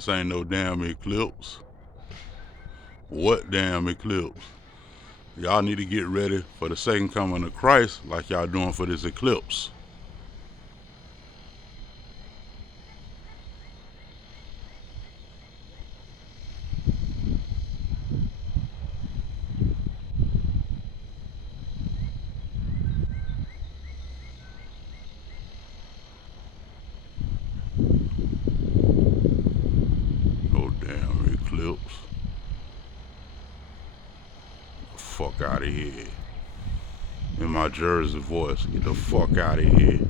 This ain't no damn eclipse. What damn eclipse? Y'all need to get ready for the second coming of Christ like y'all doing for this eclipse. No damn eclipse. Get the fuck out of here. In my Jersey voice, get the fuck out of here.